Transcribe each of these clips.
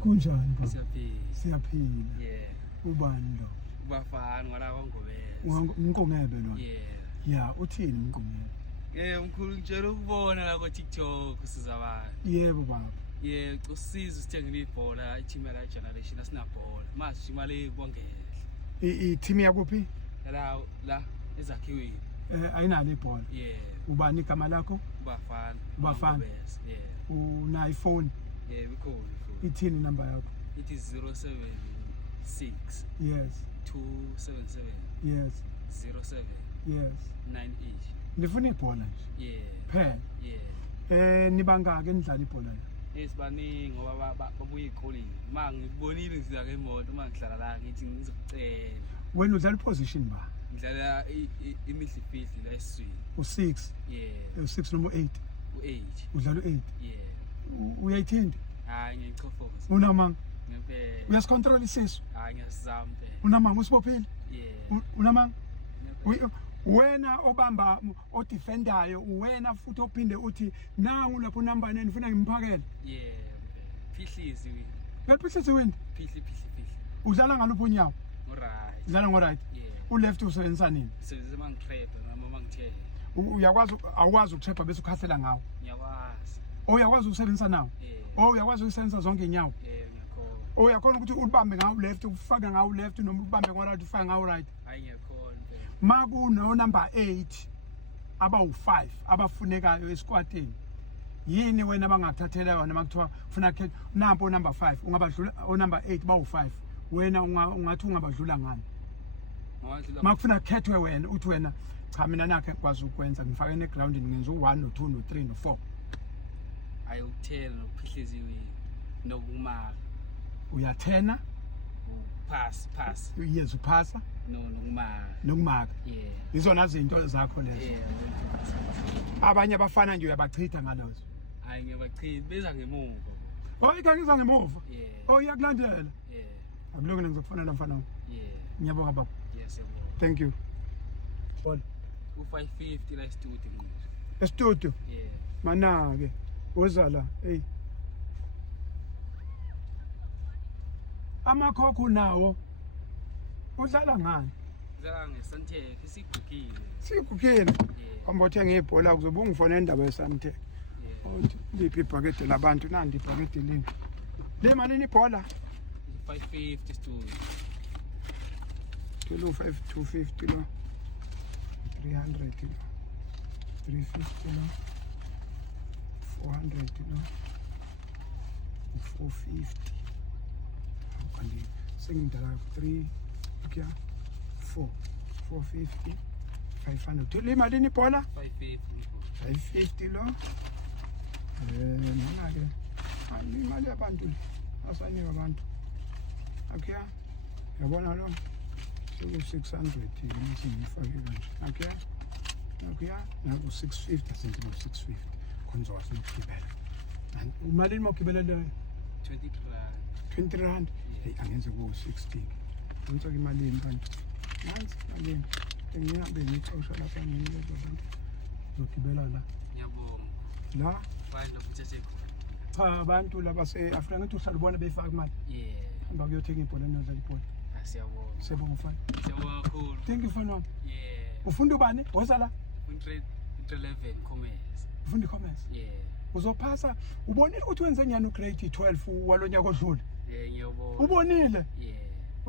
Kunjani baba? Siyaphila. Siyaphila. Yeah. Ubani lo? Bafana ngala kwaNgobeza. Umqongebe lo. Yeah. Ya, uthini umqongebe? Mkhulu ngitshela ukubona la ku TikTok siza abantu. Yebo baba. Usizo sithengile ibhola i-team la generation asinabhola. Manje imali kwangela. I-team yakuphi? La ezakhiweni. Ayinalo ibhola. Yeah. Ubani igama lakho? Bafana. Yeah. Una iPhone? Yeah, bikhona. Ithini number yakho? It is 076 Yes. 277 Yes. 07 Yes. 98. Nifuna ibhola nje. Yeah. Phela. Yeah. Nibangaki enidlala ibhola la? Esibaningi ngoba babuye ekoleni. Ngibonile ngizila ngemoto ngihlala la ngithi ngizokucela. Wena udlala position ba? Ngidlala imidlifidli la esizweni. U6. Yeah. U6 noma 8. U8. Udlala u8. Yeah. Uyayithindi? Hayi ngiyichofoza. Unamanga? Ngempela. Uyasicontrol isisu? Hayi ngiyasizama impela. Unamanga usibophile? Yeah. Unamanga? Wena obamba odefendayo uwena futhi ophinde uthi nangu lapho number 9 ufuna ngimphakele. Yeah. Phihlizi wena. Ngaphihlisi wena? Phihli. Udlala ngaluphi unyawo? Alright. Udlala ngo-right? Yeah. U-left usebenzisa nini? Sebenzisa mangitrap noma mangithele. Uyakwazi awukwazi ukutrapha bese ukhasela ngawo? Ngiyakwazi. Uyakwazi ukusebenzisa nawo? Yeah. Uyakwazi ukusebenzisa zonke inyawo? Yeah, ngiyakhola. Uyakhona ukuthi ulibambe ngawo left ufake ngawo left noma ubambe ngo-right ufake ngawo right? Hayi ngiyakhola impela. Makuno number 8 abawu5 abafunekayo esquadini. Yini wena bangakuthathela yona makuthiwa ufuna khetha nampo number 5 ungabadlula number 8 bawu5 wena ungathi ungabadlula ngani? Makufuna kukhethwe wena uthi wena cha mina nakhe ngikwazi ukwenza ngifake negroundini ngenza u1 no2 no3 no4. Ayi ukuthela nokuphihliziwe nokumaka. Uyathena? Pass. Yes uphasa? Nokumaka. Yeah. Izona zinto zakho lezo. Yeah. Abanye abafana nje uyabachitha ngalozo. Hayi ngiyabachitha beza ngemuva. Ikhangiza ngemuva? Yeah. Iyakulandela? Yeah. Akuloko ngizokufonela mfana wami. Yeah. Ngiyabonga baba. Yes, yebo. Thank you. U550 la studio ngizo. Estudio? Yeah. Mana ke. Woza la, hey. Amakhokho nawo udlala ngani? Udlala ngeSantec isigugile. Sigugile. Yeah. Ambothe ngebhola kuzobe ungifona indaba yeSantec. Yeah. Liphi ibhakede labantu nandi ibhakede lini? Le malini ibhola? 550 studio. Kilo 5250 lo. 300 lo. 350 lo. 400 lo. 450. Akandi sengidala 3 okay 450 500 Thule imali ni ibhola 550 lo nana ke imali yabantu asanika abantu okay yabona lo 600 ukuthi ngifake kanje okay naku 650 sengithi 650 konzo wasinokugibela imali imogibela le 20 rand hey angenze ku 60 ngithola imali ebantu nansi imali ngiyabe ngixosha lapha ngiyeza abantu zogibela la ngiyabonga la find ukuthi sekhona cha abantu laba se-Afrika ngithi uhlala ubona befaka imali hamba kuyothenga ibhola nodlala ibhola siyabonga siyabonga mfana siyabonga kakhulu thank you mfana wami yeah ufunda ubani woza la grade 11 commerce ufunda commerce uzophasa ubonile ukuthi wenze nyani ugrade 12 walonyaka odlule ngiyabonga ubonile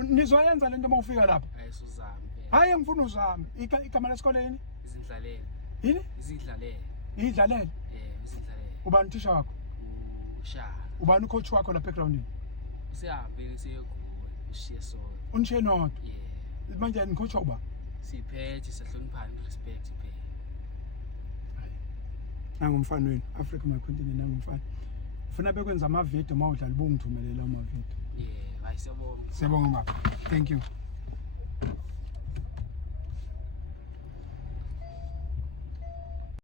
nizoyenza lento mawufika lapha ayisuzama hayi ngifuna uzame igama lesikole yini izindlalelo yini izindlalelo idlalele izindlalelo ubani uthisha wakho uSha ubani ucoach wakho lapha egroundini sihambe siyegula ushiye so unishe nodwa manje ni coach uba siphethe sihloniphana respect phela nangumfana wenu Africa my continent nangumfana ufuna bekwenza ama video mawudlala bongithumelela ama video hayi siyabonga baba thank you